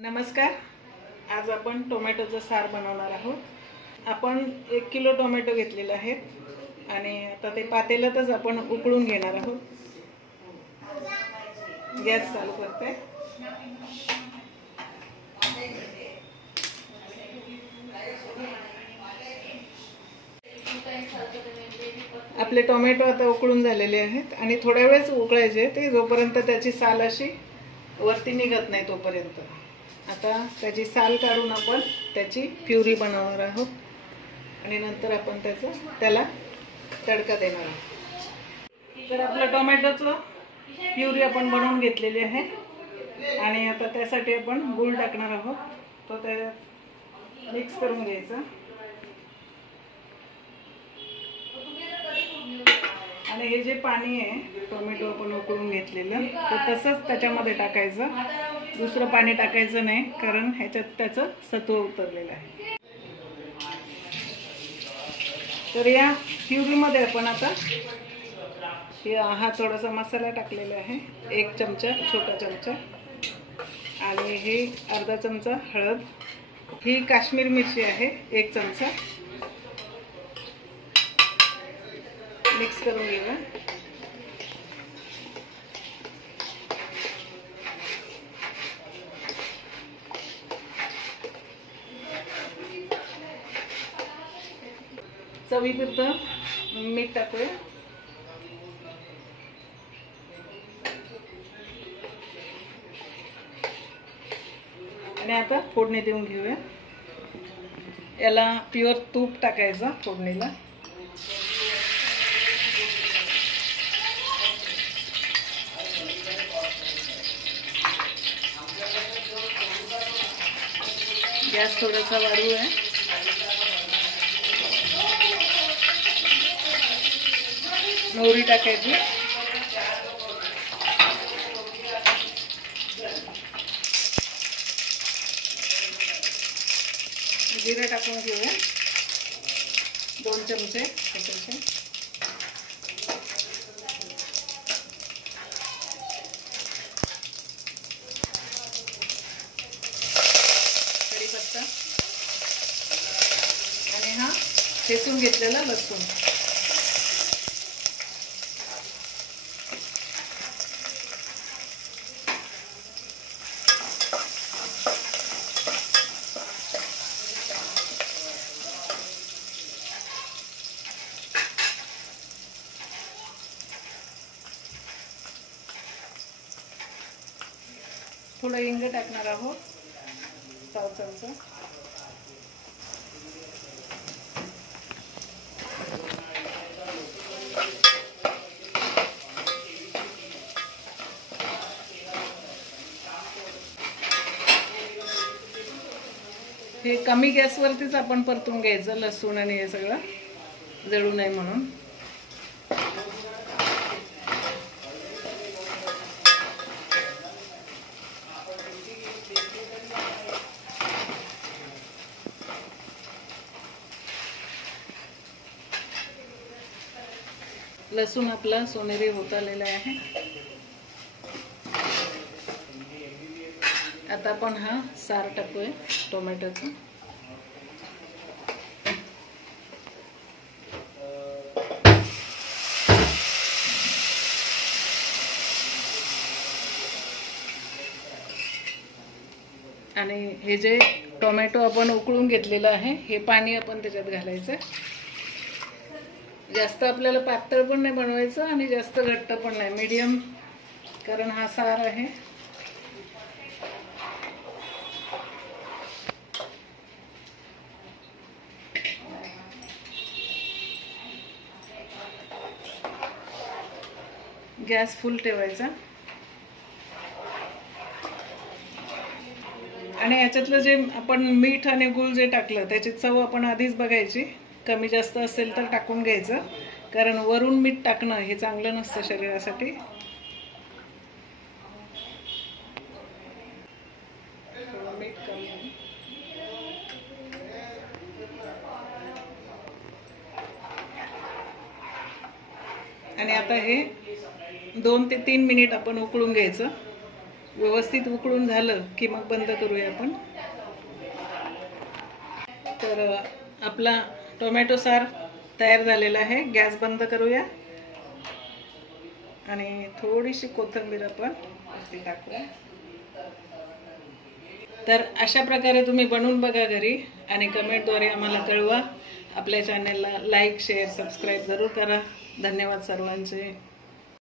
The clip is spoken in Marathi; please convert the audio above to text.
नमस्कार. आज आपण टोमॅटोचं सार बनवणार आहोत. आपण 1 किलो टोमॅटो घेतलेले आहेत आणि आता ते पातेल्यातच आपण उकळून घेणार आहोत. गॅस चालू करते. आपले टोमॅटो आता उकळून झालेले आहेत आणि थोड्या वेळच उकळायचे ते, जोपर्यंत त्याची साल अशी वरती निघत नाही तोपर्यंत. आता त्याची साल काढून आपण त्याची प्युरी बनवणार आहोत आणि नंतर आपण त्याला तडका देणार आहोत. तर आपलं टोमॅटोचं प्युरी आपण बनवून घेतलेली आहे आणि आता त्यासाठी आपण गूळ टाकणार आहोत. तो त्यात मिक्स करून घ्यायचा आणि हे जे पाणी आहे टोमॅटो आपण उकळून घेतलेलं ते तसंच त्याच्यामध्ये टाकायचं. दुसरं पाणी टाकायचं नाही, कारण ह्याच्यात त्याचं सत्व उतरलेलं आहे. तर या प्युरीमध्ये आपण आता हा थोडासा मसाला टाकलेला आहे, 1 चमचा, छोटा चमचा, आणि हे अर्धा चमचा हळद. ही काश्मीर मिरची आहे, 1 चमचा. मिक्स करून घेऊया. चवीपुरतं मीठ टाकूया आणि आता फोडणी देऊन घेऊया. याला प्युअर तूप टाकायचं फोडणीला. गॅस थोडासा वाढवूया. मोहरी टाकायची. जिरे टाकून घेऊया, 2 चमचे छोटेसे. कढीपत्ता आणि हा ठेचून घेतलेला लसूण. थोडं हिंग टाकणार आहोत, 1 चमचा. हे कमी गॅसवरतीच आपण परतून घ्यायचं, लसूण आणि हे सगळं जळू नये म्हणून. लसूण आपला सोनेरी होत आलेला आहे. आता आपण हा सार टाकूया टोमॅटोचा. आणि हे जे टोमॅटो आपण उकळून घेतलेलं आहे हे पाणी आपण त्याच्यात घालायचं. जास्त आपल्याला पातळ पण नाही बनवायचं आणि जास्त घट्ट पण नाही, मीडियम, कारण हा सार आहे. गॅस फुल ठेवायचा आणि याच्यातलं जे आपण मीठ आणि गूळ जे टाकलं त्याची चव आपण आधीच बघायची. कमी जास्त असेल तर टाकून घ्यायचं, कारण वरून मीठ टाकणं हे चांगलं नसतं शरीरासाठी. मीठ कमी. आणि आता हे 2 ते 3 मिनिट आपण उकळून घ्यायचं. व्यवस्थित उकळून झालं की मग बंद करूया आपण. तर आपला टोमॅटो सार तयार झालेला आहे. गॅस बंद करूया आणि थोडीशी कोथिंबीर आपण टाकूया. तर अशा प्रकारे तुम्ही बनवून बघा घरी आणि कमेंटद्वारे आम्हाला कळवा. आपल्या चॅनलला लाईक, शेअर, सबस्क्राईब जरूर करा. धन्यवाद सर्वांचे.